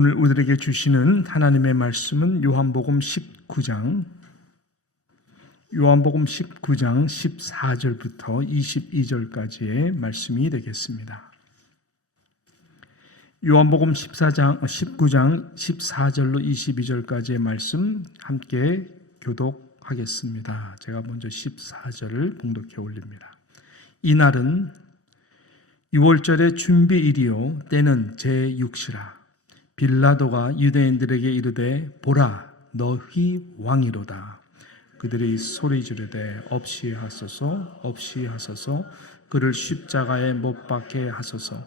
오늘 우리에게 주시는 하나님의 말씀은 요한복음 19장 요한복음 19장 14절부터 22절까지의 말씀이 되겠습니다. 요한복음 14장 19장 14절로 22절까지의 말씀 함께 교독하겠습니다. 제가 먼저 14절을 봉독해 올립니다. 이날은 6월절의 준비일이요 때는 제6시라 빌라도가 유대인들에게 이르되 보라 너희 왕이로다. 그들이 소리 지르되 없이 하소서 없이 하소서. 그를 십자가에 못 박게 하소서.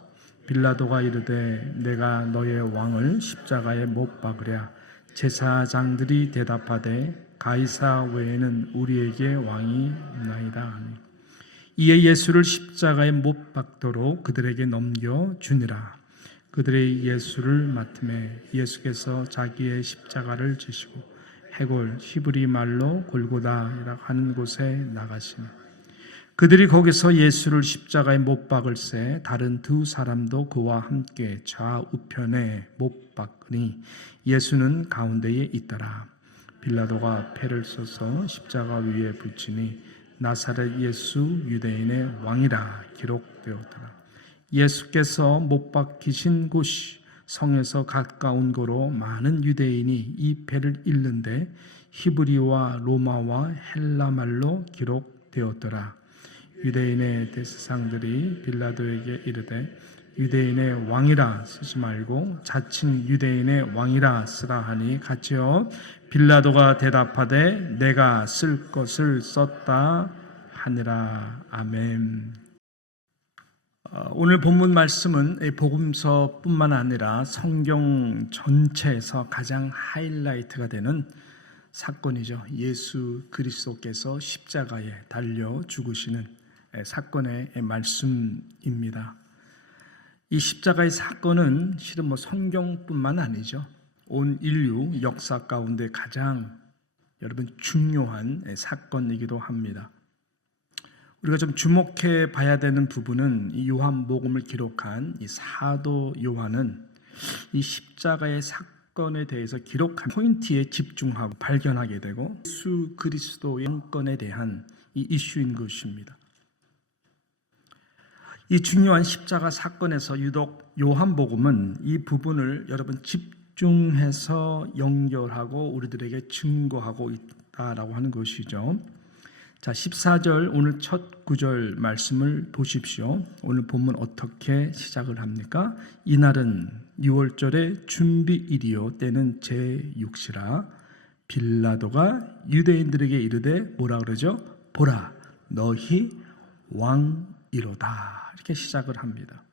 빌라도가 이르되 내가 너의 왕을 십자가에 못 박으랴. 제사장들이 대답하되 가이사 외에는 우리에게 왕이 없나이다 하니. 이에 예수를 십자가에 못 박도록 그들에게 넘겨 주니라. 그들의 예수를 맡음에 예수께서 자기의 십자가를 지시고 해골 히브리 말로 골고다라 하는 곳에 나가시니 그들이 거기서 예수를 십자가에 못 박을새 다른 두 사람도 그와 함께 좌우편에 못 박으니 예수는 가운데에 있더라. 빌라도가 패를 써서 십자가 위에 붙이니 나사렛 예수 유대인의 왕이라 기록되었더라. 예수께서 못 박히신 곳이 성에서 가까운 거로 많은 유대인이 이 배를 읽는데 히브리와 로마와 헬라 말로 기록되었더라. 유대인의 대사상들이 빌라도에게 이르되 유대인의 왕이라 쓰지 말고 자칭 유대인의 왕이라 쓰라 하니 같이요 빌라도가 대답하되 내가 쓸 것을 썼다 하니라 아멘. 어, 오늘 본문 말씀은 복음서뿐만 아니라 성경 전체에서 가장 하이라이트가 되는 사건이죠. 예수 그리스도께서 십자가에 달려 죽으시는 사건의 말씀입니다. 이 십자가의 사건은 실은 뭐 성경뿐만 아니죠. 온 인류 역사 가운데 가장 여러분 중요한 사건이기도 합니다. 우리가 좀 주목해 봐야 되는 부분은 이 요한복음을 기록한 이 사도 요한은 이 십자가의 사건에 대해서 기록한 포인트에 집중하고 발견하게 되고 예수 그리스도의 건에 대한 이 이슈인 것입니다. 이 중요한 십자가 사건에서 유독 요한복음은 이 부분을 여러분 집중해서 연결하고 우리들에게 증거하고 있다라고 하는 것이죠. 자, 14절 오늘 첫 구절 말씀을 보십시오. 오늘 본문 어떻게 시작을 합니까? 이날은 6월절의 준비일이요 때는 제6시라 빌라도가 유대인들에게 이르되 뭐라 그러죠? 보라 너희 왕이로다. 이렇게 시작을 합니다.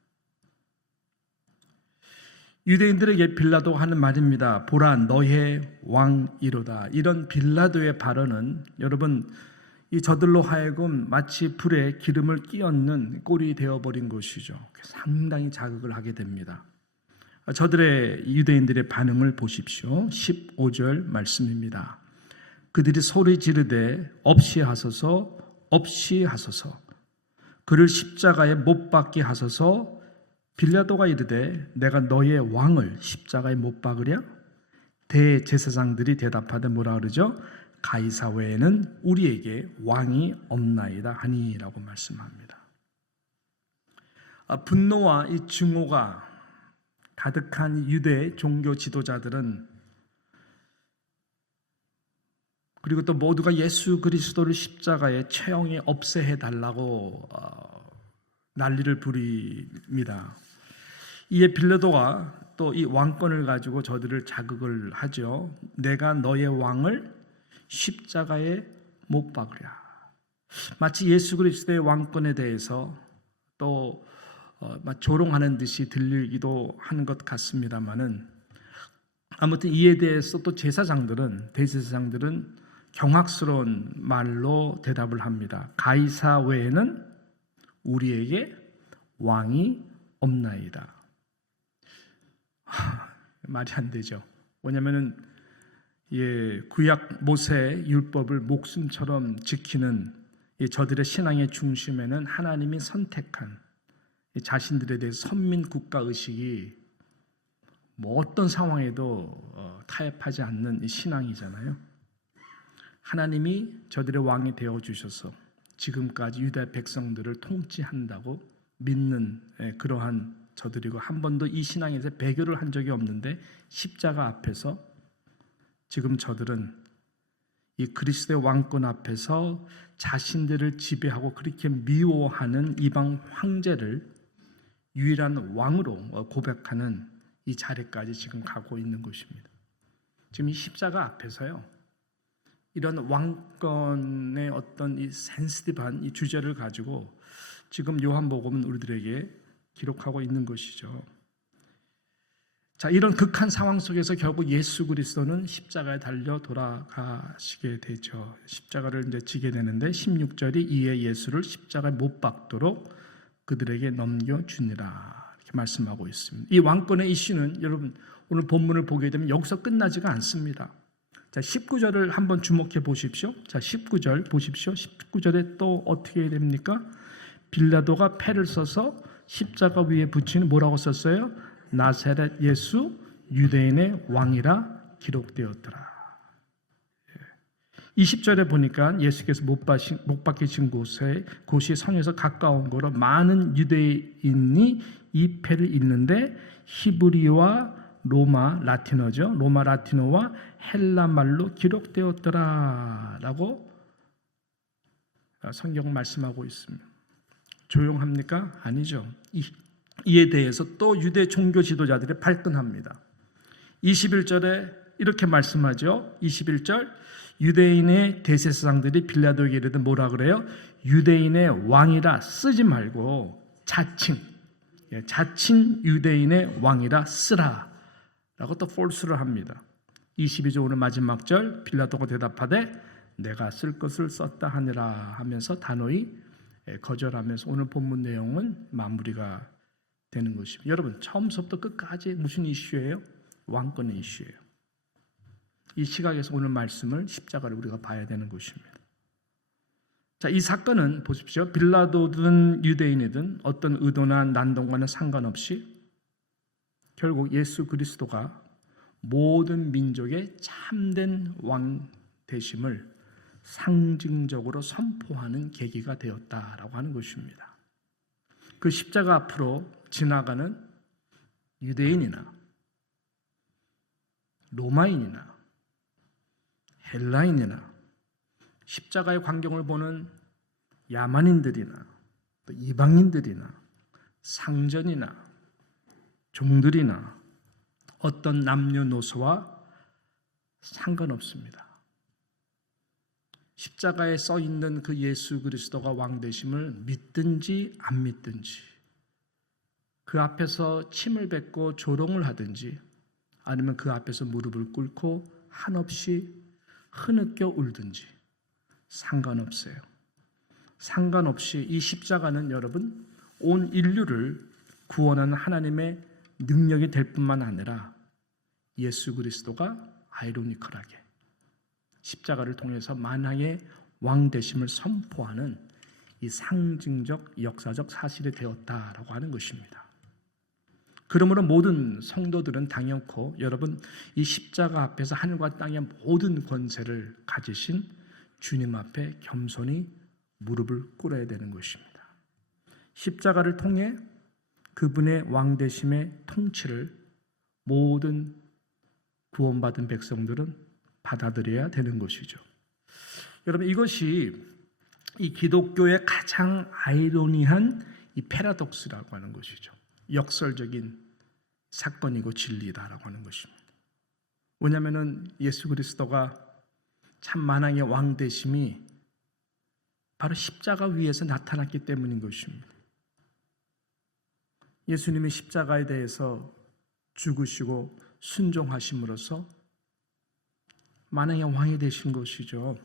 유대인들에게 빌라도 하는 말입니다. 보라 너의 왕이로다. 이런 빌라도의 발언은 여러분 이 저들로 하여금 마치 불에 기름을 끼얹는 꼴이 되어버린 것이죠. 상당히 자극을 하게 됩니다. 저들의 유대인들의 반응을 보십시오. 15절 말씀입니다. 그들이 소리 지르되 없이 하소서 없이 하소서 그를 십자가에 못 박게 하소서 빌라도가 이르되 내가 너의 왕을 십자가에 못 박으랴 대제사장들이 대답하되 뭐라 그러죠? 가이사 외에는 우리에게 왕이 없나이다 하니라고 말씀합니다. 아, 분노와 이 증오가 가득한 유대 종교 지도자들은 그리고 또 모두가 예수 그리스도를 십자가에 처형에 없애해 달라고 어, 난리를 부립니다. 이에 빌라도가 또 이 왕권을 가지고 저들을 자극을 하죠. 내가 너의 왕을 십자가에 못 박으랴. 마치 예수 그리스도의 왕권에 대해서 또 어, 조롱하는 듯이 들리기도 하는 것 같습니다만은 아무튼 이에 대해서 또 제사장들은 대제사장들은 경악스러운 말로 대답을 합니다. 가이사 외에는 우리에게 왕이 없나이다. 하, 말이 안 되죠. 왜냐하면은 예, 구약 모세 율법을 목숨처럼 지키는 저들의 신앙의 중심에는 하나님이 선택한 자신들에 대해 선민 국가 의식이 뭐 어떤 상황에도 어, 타협하지 않는 이 신앙이잖아요. 하나님이 저들의 왕이 되어 주셔서 지금까지 유다 백성들을 통치한다고 믿는 예, 그러한 저들이고 한 번도 이 신앙에서 배교를 한 적이 없는데 십자가 앞에서 지금 저들은 이 그리스도의 왕권 앞에서 자신들을 지배하고 그렇게 미워하는 이방 황제를 유일한 왕으로 어, 고백하는 이 자리까지 지금 가고 있는 것입니다. 지금 이 십자가 앞에서요. 이런 왕권의 어떤 이 센시티브한 이 주제를 가지고 지금 요한복음은 우리들에게 기록하고 있는 것이죠. 자, 이런 극한 상황 속에서 결국 예수 그리스도는 십자가에 달려 돌아가시게 되죠. 십자가를 이제 지게 되는데 16절이 이에 예수를 십자가에 못 박도록 그들에게 넘겨 주니라. 이렇게 말씀하고 있습니다. 이 왕권의 이슈는 여러분 오늘 본문을 보게 되면 여기서 끝나지가 않습니다. 자, 19절을 한번 주목해 보십시오. 자, 19절 보십시오. 19절에 또 어떻게 됩니까? 빌라도가 패를 써서 십자가 위에 붙이는 뭐라고 썼어요? 나사렛 예수 유대인의 왕이라 기록되었더라. 20절에 보니까 예수께서 못, 박히신 곳에 곳이 성에서 가까운 거로 많은 유대인이 이 패를 읽는데 히브리와 로마 라틴어죠. 로마 라틴어와 헬라 말로 기록되었더라라고 성경 말씀하고 있습니다. 조용합니까? 아니죠. 이, 이에 대해서 또 유대 종교 지도자들이 발끈합니다. 21절에 이렇게 말씀하죠. 21절 유대인의 대제사장들이 빌라도에게 이르되 뭐라 그래요? 유대인의 왕이라 쓰지 말고 자칭 예, 자칭 유대인의 왕이라 쓰라 라고 또 폴스를 합니다. 22절 오늘 마지막 절 빌라도가 대답하되 내가 쓸 것을 썼다 하니라 하면서 단호히 예, 거절하면서 오늘 본문 내용은 마무리가 되는 것입니다. 여러분 처음부터 끝까지 무슨 이슈예요? 왕권의 이슈예요. 이 시각에서 오늘 말씀을 십자가를 우리가 봐야 되는 것입니다. 자, 이 사건은 보십시오. 빌라도든 유대인이든 어떤 의도나 난동과는 상관없이 결국 예수 그리스도가 모든 민족의 참된 왕 되심을 상징적으로 선포하는 계기가 되었다라고 하는 것입니다. 그 십자가 앞으로 지나가는 유대인이나 로마인이나 헬라인이나 십자가의 광경을 보는 야만인들이나 또 이방인들이나 상전이나 종들이나 어떤 남녀노소와 상관없습니다. 십자가에 써 있는 그 예수 그리스도가 왕 되심을 믿든지 안 믿든지 그 앞에서 침을 뱉고 조롱을 하든지 아니면 그 앞에서 무릎을 꿇고 한없이 흐느껴 울든지 상관없어요. 상관없이 이 십자가는 여러분 온 인류를 구원하는 하나님의 능력이 될 뿐만 아니라 예수 그리스도가 아이로니컬하게 십자가를 통해서 만왕의 왕 되심을 선포하는 이 상징적 역사적 사실이 되었다라고 하는 것입니다. 그러므로 모든 성도들은 당연코 여러분 이 십자가 앞에서 하늘과 땅의 모든 권세를 가지신 주님 앞에 겸손히 무릎을 꿇어야 되는 것입니다. 십자가를 통해 그분의 왕되심의 통치를 모든 구원받은 백성들은 받아들여야 되는 것이죠. 여러분 이것이 이 기독교의 가장 아이러니한 이 패러독스라고 하는 것이죠. 역설적인 사건이고 진리다라고 하는 것입니다. 왜냐하면 예수 그리스도가 참 만왕의 왕 되심이 바로 십자가 위에서 나타났기 때문인 것입니다. 예수님이 십자가에 대해서 죽으시고 순종하심으로써 만왕의 왕이 되신 것이죠.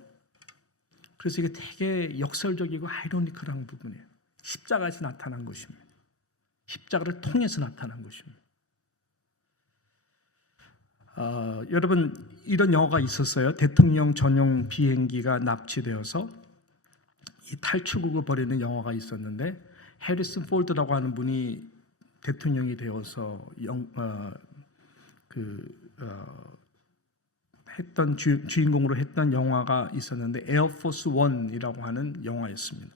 그래서 이게 되게 역설적이고 아이러니컬한 부분이에요. 십자가에서 나타난 것입니다. 십자가를 통해서 나타난 것입니다. 어, 여러분 이런 영화가 있었어요. 대통령 전용 비행기가 납치되어서 이 탈출국을 벌이는 영화가 있었는데 해리슨 폴드라고 하는 분이 대통령이 되어서 영, 어, 그 어, 했던 주, 주인공으로 했던 영화가 있었는데 에어포스 원이라고 하는 영화였습니다.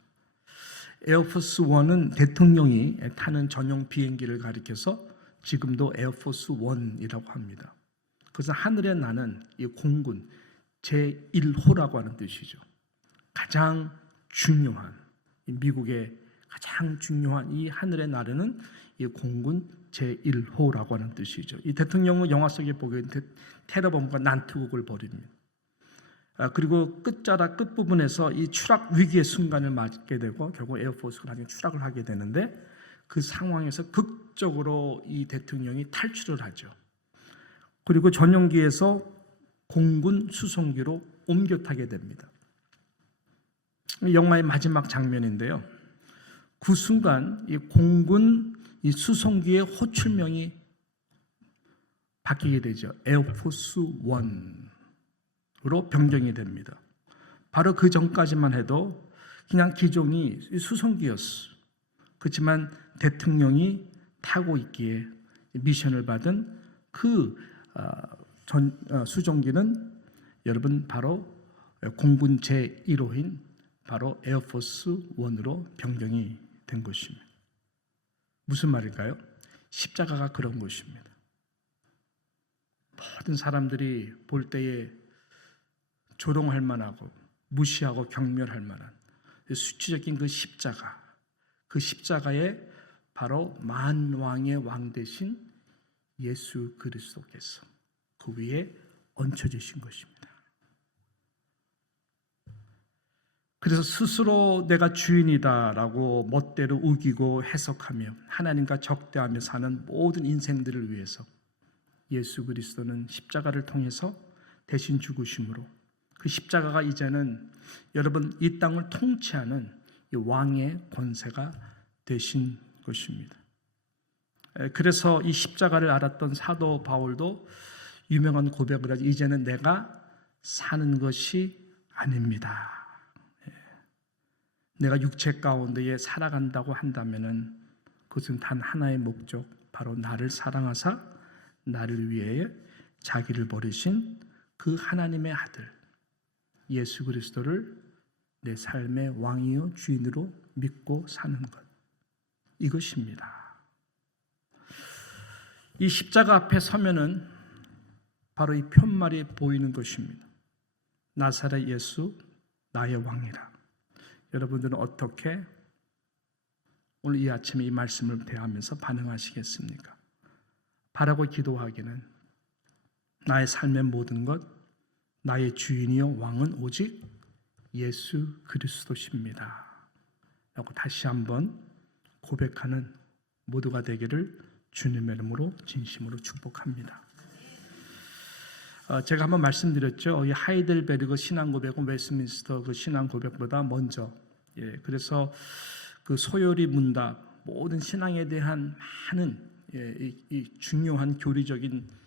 에어포스 원은 대통령이 타는 전용 비행기를 가리켜서 지금도 에어포스 원이라고 합니다. 그래서 하늘에 나는 이 공군 제 1호라고 하는 뜻이죠. 가장 중요한 이 미국의 가장 중요한 이 하늘에 나르는 이 공군 제 1호라고 하는 뜻이죠. 이 대통령은 영화 속에 보게 된 테러범과 난투극을 벌입니다. 아, 그리고 끝자락 끝 부분에서 이 추락 위기의 순간을 맞게 되고 결국 에어포스가 나중에 추락을 하게 되는데 그 상황에서 극적으로 이 대통령이 탈출을 하죠. 그리고 전용기에서 공군 수송기로 옮겨 타게 됩니다. 이 영화의 마지막 장면인데요. 그 순간 이 공군 이 수송기의 호출명이 바뀌게 되죠. 에어포스 원 으로 변경이 됩니다. 바로 그 전까지만 해도 그냥 기종이 수송기였어. 그렇지만 대통령이 타고 있기에 미션을 받은 그 아, 전, 어, 수송기는 여러분 바로 공군 제 1호인 바로 에어포스 원으로 변경이 된 것입니다. 무슨 말일까요? 십자가가 그런 것입니다. 모든 사람들이 볼 때에 조롱할 만하고 무시하고 경멸할 만한 수치적인 그 십자가, 그 십자가에 바로 만 왕의 왕 대신 예수 그리스도께서 그 위에 얹혀지신 것입니다. 그래서 스스로 내가 주인이다라고 멋대로 우기고 해석하며 하나님과 적대하며 사는 모든 인생들을 위해서 예수 그리스도는 십자가를 통해서 대신 죽으심으로 그 십자가가 이제는 여러분 이 땅을 통치하는 이 왕의 권세가 되신 것입니다. 에, 그래서 이 십자가를 알았던 사도 바울도 유명한 고백을 하죠. 이제는 내가 사는 것이 아닙니다. 예. 내가 육체 가운데에 살아간다고 한다면은 그것은 단 하나의 목적, 바로 나를 사랑하사 나를 위해 자기를 버리신 그 하나님의 아들 예수 그리스도를 내 삶의 왕이요 주인으로 믿고 사는 것 이것입니다. 이 십자가 앞에 서면은 바로 이 편말이 보이는 것입니다. 나사렛 예수 나의 왕이라. 여러분들은 어떻게 오늘 이 아침에 이 말씀을 대하면서 반응하시겠습니까? 바라고 기도하기는 나의 삶의 모든 것, 나의 주인이요 왕은 오직 예수 그리스도십니다. 라고 다시 한번 고백하는 모두가 되기를 주님의 이름으로 진심으로 축복합니다. 어, 제가 한번 말씀드렸죠. 이 하이델베르그 신앙 고백은 웨스민스터 그 신앙 고백보다 먼저. 예, 그래서 그 소요리 문답 모든 신앙에 대한 많은 예, 이, 이 중요한 교리적인 예,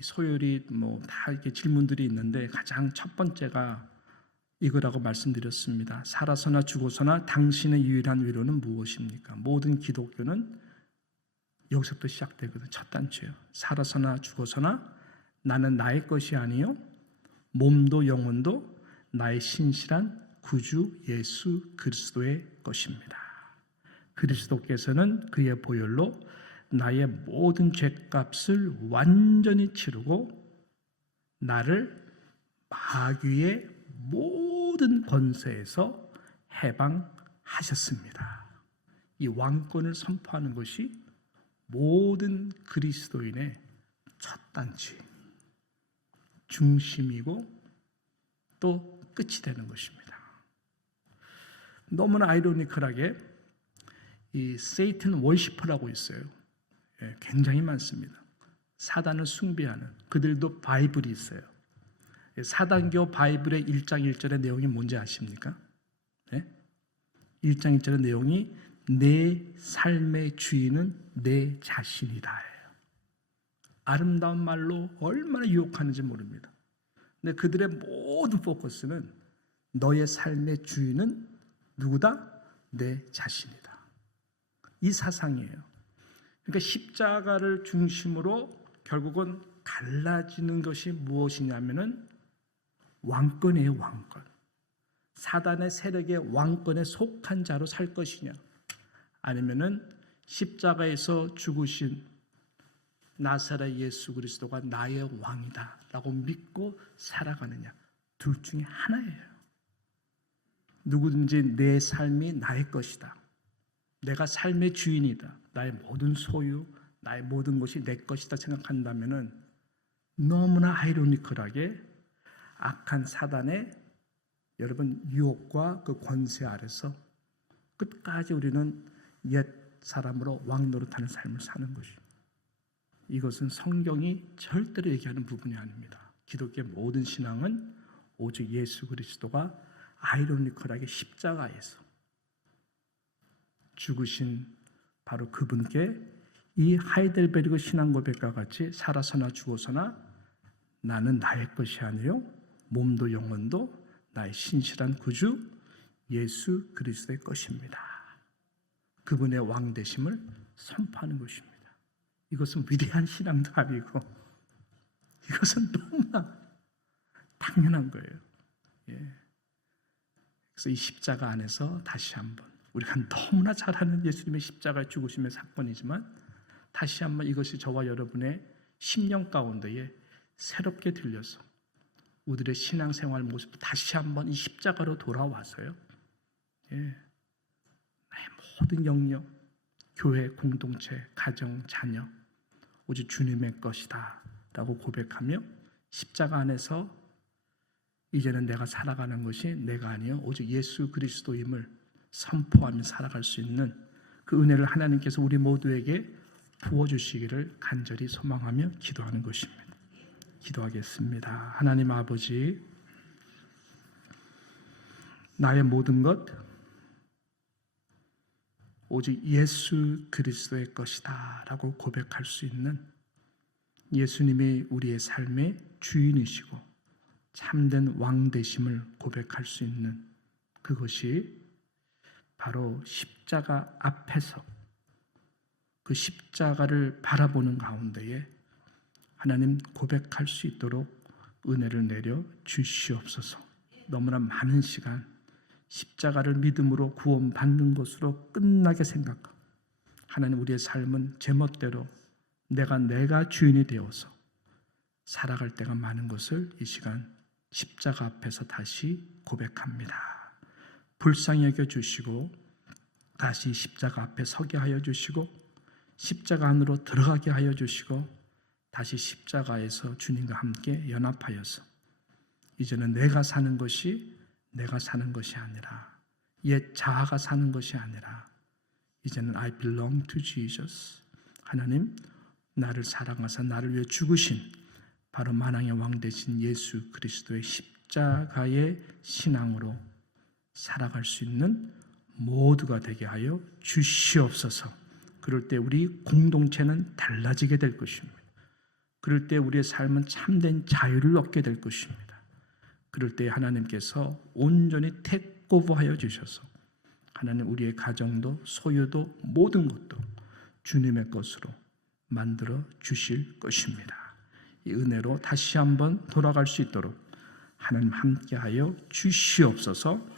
소요리 뭐다 이렇게 질문들이 있는데 가장 첫 번째가 이거라고 말씀드렸습니다. 살아서나 죽어서나 당신의 유일한 위로는 무엇입니까? 모든 기독교는 여기서부터 시작되거든. 첫 단추예요. 살아서나 죽어서나 나는 나의 것이 아니요 몸도 영혼도 나의 신실한 구주 예수 그리스도의 것입니다. 그리스도께서는 그의 보혈로 나의 모든 죄값을 완전히 치르고 나를 마귀의 모든 권세에서 해방하셨습니다. 이 왕권을 선포하는 것이 모든 그리스도인의 첫 단지, 중심이고 또 끝이 되는 것입니다. 너무나 아이러니컬하게 이 세이튼 월시퍼라고 있어요. 예, 굉장히 많습니다. 사단을 숭배하는 그들도 바이블이 있어요. 예, 사단교 바이블의 1장 1절의 내용이 뭔지 아십니까? 네? 1장 1절의 내용이 내 삶의 주인은 내 자신이다. 아름다운 말로 얼마나 유혹하는지 모릅니다. 근데 그들의 모든 포커스는 너의 삶의 주인은 누구다? 내 자신이다. 이 사상이에요. 그러니까 십자가를 중심으로 결국은 갈라지는 것이 무엇이냐면은 왕권이에요, 왕권. 사단의 세력의 왕권에 속한 자로 살 것이냐, 아니면은 십자가에서 죽으신 나사렛 예수 그리스도가 나의 왕이다라고 믿고 살아가느냐, 둘 중에 하나예요. 누구든지 내 삶이 나의 것이다. 내가 삶의 주인이다. 나의 모든 소유, 나의 모든 것이 내 것이다 생각한다면은 너무나 아이러니컬하게 악한 사단의 여러분 유혹과 그 권세 아래서 끝까지 우리는 옛 사람으로 왕 노릇하는 삶을 사는 것이죠. 이것은 성경이 절대로 얘기하는 부분이 아닙니다. 기독교의 모든 신앙은 오직 예수 그리스도가 아이러니컬하게 십자가에서 죽으신 바로 그분께 이 하이델베르그 신앙 고백과 같이 살아서나 죽어서나 나는 나의 것이 아니요 몸도 영혼도 나의 신실한 구주 예수 그리스도의 것입니다. 그분의 왕 되심을 선포하는 것입니다. 이것은 위대한 신앙도 아니고 이것은 너무나 당연한 거예요. 예. 그래서 이 십자가 안에서 다시 한번 우리가 너무나 잘 아는 예수님의 십자가 죽으심의 사건이지만 다시 한번 이것이 저와 여러분의 심령 가운데에 새롭게 들려서 우리들의 신앙생활 모습 다시 한번 이 십자가로 돌아와서요. 예. 나의 모든 영역, 교회, 공동체, 가정, 자녀 오직 주님의 것이다 라고 고백하며 십자가 안에서 이제는 내가 살아가는 것이 내가 아니요 오직 예수 그리스도임을 선포하며 살아갈 수 있는 그 은혜를 하나님께서 우리 모두에게 부어 주시기를 간절히 소망하며 기도하는 것입니다. 기도하겠습니다. 하나님 아버지 나의 모든 것 오직 예수 그리스도의 것이다 라고 고백할 수 있는 예수님이 우리의 삶의 주인이시고 참된 왕 되심을 고백할 수 있는 그것이 바로 십자가 앞에서 그 십자가를 바라보는 가운데에 하나님 고백할 수 있도록 은혜를 내려 주시옵소서. 너무나 많은 시간 십자가를 믿음으로 구원받는 것으로 끝나게 생각하고 하나님 우리의 삶은 제멋대로 내가 내가 주인이 되어서 살아갈 때가 많은 것을 이 시간 십자가 앞에서 다시 고백합니다. 불쌍히 여겨 주시고 다시 십자가 앞에 서게 하여 주시고 십자가 안으로 들어가게 하여 주시고 다시 십자가에서 주님과 함께 연합하여서 이제는 내가 사는 것이 내가 사는 것이 아니라 옛 자아가 사는 것이 아니라 이제는 I belong to Jesus. 하나님 나를 사랑하사 나를 위해 죽으신 바로 만왕의 왕 되신 예수 그리스도의 십자가의 신앙으로 살아갈 수 있는 모두가 되게 하여 주시옵소서. 그럴 때 우리 공동체는 달라지게 될 것입니다. 그럴 때 우리의 삶은 참된 자유를 얻게 될 것입니다. 그럴 때 하나님께서 온전히 택고부하여 주셔서 하나님 우리의 가정도 소유도 모든 것도 주님의 것으로 만들어 주실 것입니다. 이 은혜로 다시 한번 돌아갈 수 있도록 하나님 함께하여 주시옵소서